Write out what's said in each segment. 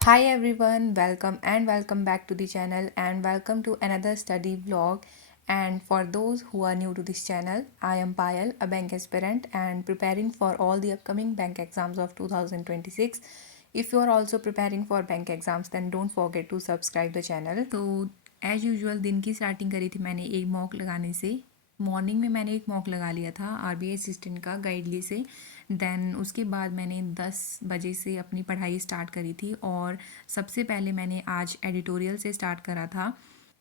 Hi everyone, welcome back to the channel and welcome to another study vlog. And for those who are new to this channel, I am Payal, a bank aspirant and preparing for all the upcoming bank exams of 2026. If you are also preparing for bank exams, then don't forget to subscribe the channel. तो as usual दिन की starting करी थी मैंने एक mock लगाने से। Morning में मैंने एक मॉक लगा लिया था आरबीआई असिस्टेंट का गाइडली से। देन उसके बाद मैंने 10 बजे से अपनी पढ़ाई स्टार्ट करी थी और सबसे पहले मैंने आज एडिटोरियल से स्टार्ट करा था।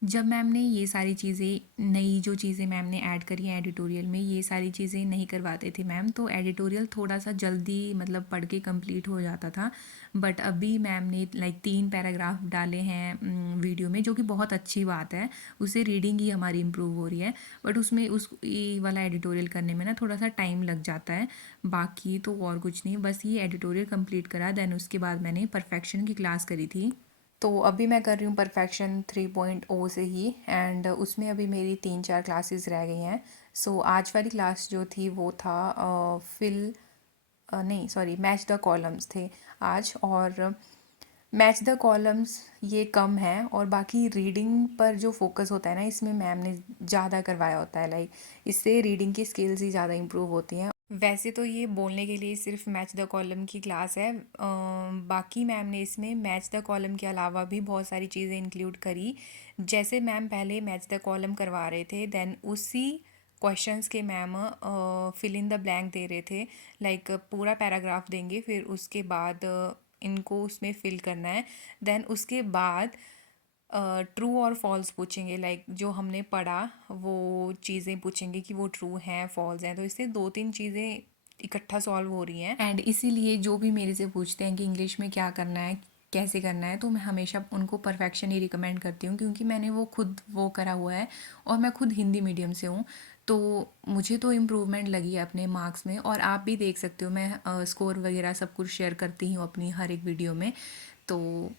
जब मैम ने ये सारी चीज़ें नई जो चीज़ें मैम ने ऐड करी हैं एडिटोरियल में, ये सारी चीज़ें नहीं करवाते थे मैम, तो एडिटोरियल थोड़ा सा जल्दी मतलब पढ़ के कंप्लीट हो जाता था। बट अभी मैम ने लाइक 3 पैराग्राफ डाले हैं वीडियो में, जो कि बहुत अच्छी बात है। उससे रीडिंग ही हमारी इम्प्रूव हो रही है। बट उसमें उस ये वाला एडिटोरियल करने में ना थोड़ा सा टाइम लग जाता है। बाकी तो और कुछ नहीं, बस ये एडिटोरियल कंप्लीट करा। देन उसके बाद मैंने परफेक्शन की क्लास करी थी। तो अभी मैं कर रही हूँ परफेक्शन 3.0 से ही, एंड उसमें अभी मेरी 3-4 क्लासेस रह गई हैं। सो आज वाली क्लास जो थी वो था फिल नहीं सॉरी मैच द कॉलम्स थे आज। और मैच द कॉलम्स ये कम है और बाकी रीडिंग पर जो फोकस होता है ना, इसमें मैम ने ज़्यादा करवाया होता है। लाइक इससे रीडिंग की स्किल्स ही ज़्यादा इम्प्रूव होती हैं। वैसे तो ये बोलने के लिए सिर्फ मैच द कॉलम की क्लास है, बाकी मैम ने इसमें मैच द कॉलम के अलावा भी बहुत सारी चीज़ें इंक्लूड करी। जैसे मैम पहले मैच द कॉलम करवा रहे थे, देन उसी क्वेश्चंस के ma'am fill in the blank दे रहे थे। लाइक पूरा पैराग्राफ देंगे, फिर उसके बाद इनको उसमें फिल करना है। देन उसके बाद ट्रू और फॉल्स पूछेंगे। लाइक जो हमने पढ़ा वो चीज़ें पूछेंगे कि वो ट्रू हैं फॉल्स हैं। तो इससे 2-3 चीज़ें इकट्ठा सॉल्व हो रही हैं। एंड इसीलिए जो भी मेरे से पूछते हैं कि इंग्लिश में क्या करना है, कैसे करना है, तो मैं हमेशा उनको परफेक्शन ही रिकमेंड करती हूँ, क्योंकि मैंने वो खुद वो करा हुआ है और मैं खुद हिंदी मीडियम से हूँ। तो मुझे तो इम्प्रूवमेंट लगी है अपने मार्क्स में। और आप भी देख सकते हो, मैं स्कोर वगैरह सब कुछ शेयर करती हूँ अपनी हर एक वीडियो में। तो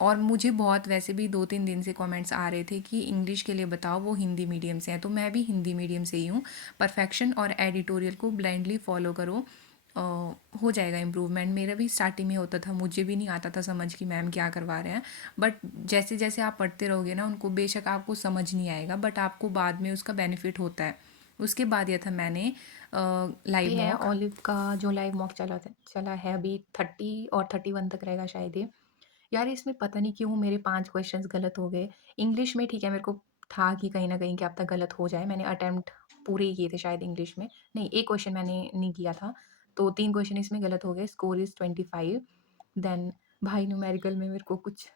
और मुझे बहुत वैसे भी 2-3 दिन से कमेंट्स आ रहे थे कि इंग्लिश के लिए बताओ, वो हिंदी मीडियम से हैं। तो मैं भी हिंदी मीडियम से ही हूँ। परफेक्शन और एडिटोरियल को ब्लाइंडली फॉलो करो, अ, हो जाएगा इम्प्रूवमेंट। मेरा भी स्टार्टिंग में होता था, मुझे भी नहीं आता था समझ कि मैम क्या करवा रहे हैं। बट जैसे जैसे आप पढ़ते रहोगे ना उनको, बेशक आपको समझ नहीं आएगा बट आपको बाद में उसका बेनिफिट होता है। उसके बाद यह था मैंने लाइव ये है मॉक। ऑलिव का जो लाइव मॉक चला है अभी 30 और 31 तक रहेगा शायद ये। यार इसमें पता नहीं क्यों मेरे 5 क्वेश्चंस गलत हो गए। इंग्लिश में ठीक है, मेरे को था कि कहीं न कहीं क्या पता गलत हो जाए। मैंने अटेम्प्ट पूरे ही किए थे शायद इंग्लिश में। नहीं, 1 क्वेश्चन मैंने नहीं किया था। तो 3 क्वेश्चन इसमें गलत हो गए। Score is 25। देन भाई न्यूमेरिकल में मेरे को कुछ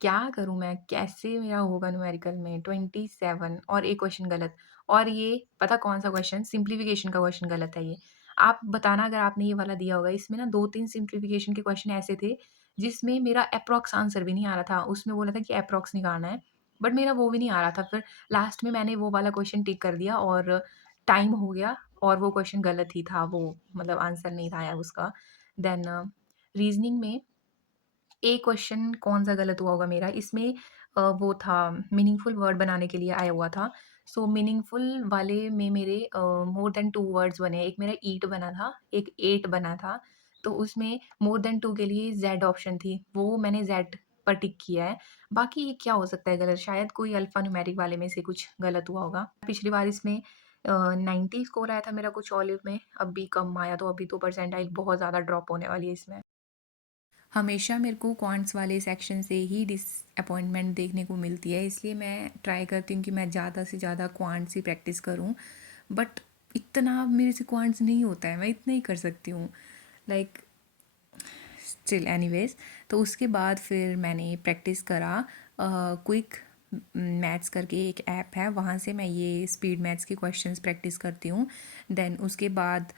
क्या करूँ मैं? कैसे मेरा होगा न्यूमेरिकल में 27 और 1 क्वेश्चन गलत। और ये पता कौन-सा क्वेश्चन सिम्प्लिफिकेशन का क्वेश्चन गलत है ये। आप बताना अगर आपने ये वाला दिया होगा, इसमें ना 2-3 सिम्प्लिफिकेशन के क्वेश्चन ऐसे थे, जिसमें मेरा एप्रॉक्स आंसर भी नहीं आ रहा था। उसमें बोला था कि एप्रॉक्स निकालना है, बट मेरा वो भी नहीं आ रहा था। फिर लास्ट में मैंने वो वाला क्वेश्चन टिक कर दिया और टाइम हो गया और वो क्वेश्चन गलत ही था, वो मतलब आंसर नहीं था आया उसका। देन रीज़निंग में एक क्वेश्चन कौन-सा गलत हुआ होगा मेरा, इसमें वो था मीनिंगफुल वर्ड बनाने के लिए आया हुआ था। सो मीनिंगफुल वाले में मेरे मोर देन 2 वर्ड्स बने। एक मेरा ईट बना था, एक एट बना था। तो उसमें मोर देन 2 के लिए ज़ेड ऑप्शन थी, वो मैंने ज़ेड पर टिक किया है। बाकी ये क्या हो सकता है गलत? शायद कोई अल्फ़ा न्यूमेरिक वाले में से कुछ गलत हुआ होगा। पिछली बार इसमें 90 स्कोर आया था मेरा कुछ ऑलिव में, अब भी कम आया, तो अभी तो परसेंटाइल बहुत ज़्यादा ड्रॉप होने वाली है इसमें। हमेशा मेरे को क्वांट्स वाले सेक्शन से ही डिसअपॉइंटमेंट देखने को मिलती है, इसलिए मैं ट्राई करती हूँ कि मैं ज़्यादा से ज़्यादा क्वांट्स ही प्रैक्टिस करूँ। बट इतना मेरे से क्वांट्स नहीं होता है, मैं इतना ही कर सकती हूँ। लाइक स्टिल एनीवेज, तो उसके बाद फिर मैंने प्रैक्टिस करा। क्विक मैथ्स करके एक ऐप है, वहाँ से मैं ये स्पीड मैथ्स के क्वेश्चंस प्रैक्टिस करती हूँ। देन उसके बाद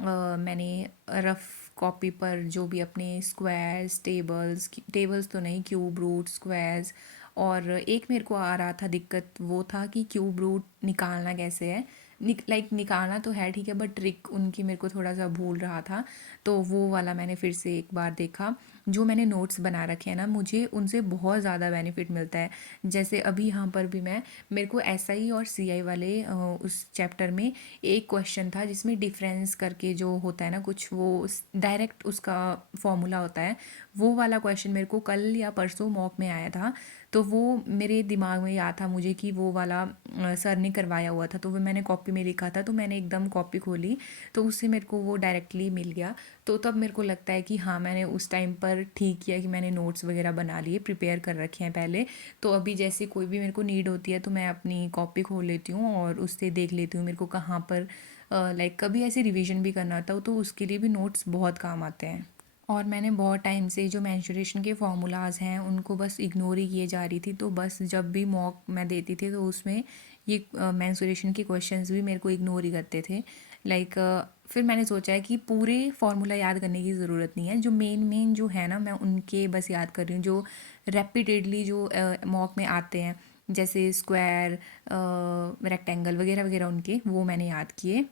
मैंने रफ़ कॉपी पर जो भी अपने स्क्वायर्स, टेबल्स टेबल्स तो नहीं, क्यूब रूट, स्क्वायर्स, और एक मेरे को आ रहा था दिक्कत, वो था कि क्यूब रूट निकालना कैसे है। लाइक निकालना तो है ठीक है, बट ट्रिक उनकी मेरे को थोड़ा सा भूल रहा था। तो वो वाला मैंने फिर से एक बार देखा। जो मैंने नोट्स बना रखे हैं ना, मुझे उनसे बहुत ज़्यादा बेनिफिट मिलता है। जैसे अभी यहाँ पर भी मेरे को एसआई और सीआई वाले उस चैप्टर में एक क्वेश्चन था जिसमें डिफरेंस करके जो होता है ना कुछ, वो डायरेक्ट उसका फॉर्मूला होता है, वो वाला क्वेश्चन मेरे को कल या परसों मॉक में आया था। तो वो मेरे दिमाग में याद था मुझे कि वो वाला सर ने करवाया हुआ था, तो वो मैंने कॉपी में लिखा था, तो मैंने एकदम कॉपी खोली तो उससे मेरे को वो डायरेक्टली मिल गया। तो तब मेरे को लगता है कि हाँ, मैंने उस टाइम पर ठीक किया कि मैंने नोट्स वगैरह बना लिए, प्रिपेयर कर रखे हैं पहले। तो अभी जैसे कोई भी मेरे को नीड होती है तो मैं अपनी कॉपी खोल लेती हूँ और उससे देख लेती हूँ मेरे को कहाँ पर लाइक कभी ऐसे रिवीजन भी करना होता हो तो उसके लिए भी नोट्स बहुत काम आते हैं। और मैंने बहुत टाइम से जो मेंस्ट्रुएशन के फार्मूलाज हैं उनको बस इग्नोर ही किए जा रही थी, तो बस जब भी मॉक मैं देती थी तो उसमें ये मेंस्ट्रुएशन के क्वेश्चंस भी मेरे को इग्नोर ही करते थे। लाइक फिर मैंने सोचा है कि पूरे फार्मूला याद करने की ज़रूरत नहीं है, जो मेन मेन जो है ना मैं उनके बस याद कर रही हूँ, जो रेपिटेडली जो मॉक में आते हैं, जैसे स्क्वायर, रेक्टेंगल वगैरह वगैरह, उनके वो मैंने याद किए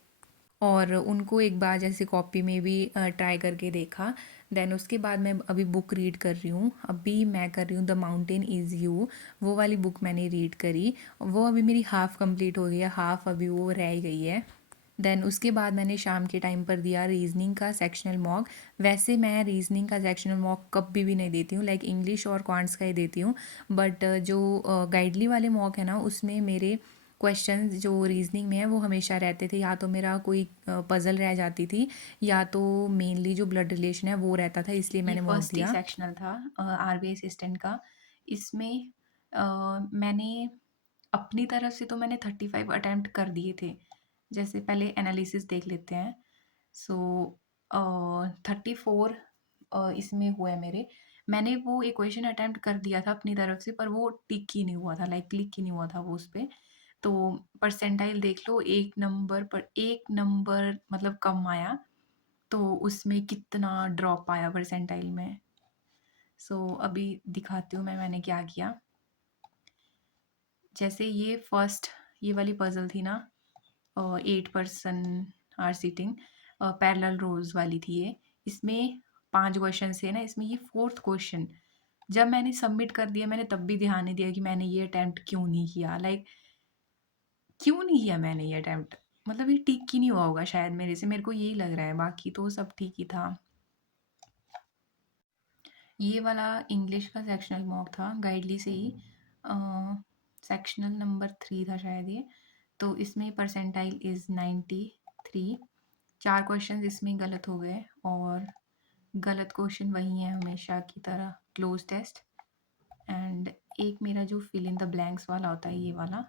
और उनको एक बार जैसे कॉपी में भी ट्राई करके देखा। देन उसके बाद मैं अभी बुक रीड कर रही हूँ, अभी मैं कर रही हूँ द माउंटेन इज़ यू, वो वाली बुक मैंने रीड करी। वो अभी मेरी हाफ़ कंप्लीट हो गई है, हाफ़ अभी वो रह ही गई है। देन उसके बाद मैंने शाम के टाइम पर दिया रीजनिंग का सेक्शनल मॉक। वैसे मैं रीजनिंग का सेक्शनल मॉक कभी भी नहीं देती हूँ, लाइक इंग्लिश और क्वांट्स का ही देती हूँ। बट जो गाइडली वाले मॉक है ना उसमें मेरे क्वेश्चंस जो रीजनिंग में है वो हमेशा रहते थे, या तो मेरा कोई पजल रह जाती थी या तो मेनली जो ब्लड रिलेशन है वो रहता था, इसलिए ये मैंने मॉक फर्स्ट ही दिया। सेक्शनल था आरबीआई असिस्टेंट का। इसमें मैंने अपनी तरफ से तो मैंने 35 अटेम्प्ट कर दिए थे। जैसे पहले एनालिसिस देख लेते हैं। सो 34 इसमें हुए मेरे। मैंने वो इक्वेशन अटेम्प्ट कर दिया था अपनी तरफ से, पर वो टिक ही नहीं हुआ था, लाइक क्लिक ही नहीं हुआ था वो उस पे। तो परसेंटाइल देख लो, 1 नंबर मतलब कम आया, तो उसमें कितना ड्रॉप आया परसेंटाइल में। सो अभी दिखाती हूँ मैंने क्या किया। जैसे ये वाली पजल थी ना, 8 person are sitting, parallel rows वाली थी ये। इसमें 5 क्वेश्चन थे ना, इसमें ये फोर्थ क्वेश्चन जब मैंने सबमिट कर दिया, मैंने तब भी ध्यान नहीं दिया कि मैंने ये अटेम्प्ट क्यों नहीं किया। लाइक क्यों नहीं किया मैंने ये अटेम्प्ट, मतलब ये टिक ही नहीं हुआ होगा शायद मेरे से, मेरे को यही लग रहा है, बाकी तो सब ठीक ही था। ये वाला इंग्लिश का सेक्शनल मॉक था, गाइडली से ही। सेक्शनल नंबर 3 था शायद ये। तो इसमें परसेंटाइल इज़ 93। 4 क्वेश्चन इसमें गलत हो गए, और गलत क्वेश्चन वही है हमेशा की तरह, क्लोज टेस्ट। एंड एक मेरा जो फिल इन द ब्लैंक्स वाला होता है, ये वाला,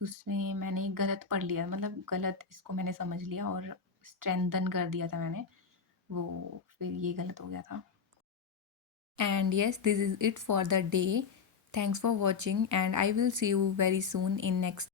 उसमें मैंने गलत पढ़ लिया, मतलब गलत इसको मैंने समझ लिया और स्ट्रेंथन कर दिया था मैंने, वो फिर ये गलत हो गया था। And yes, this is it for the day. Thanks for watching and I will see you very soon in next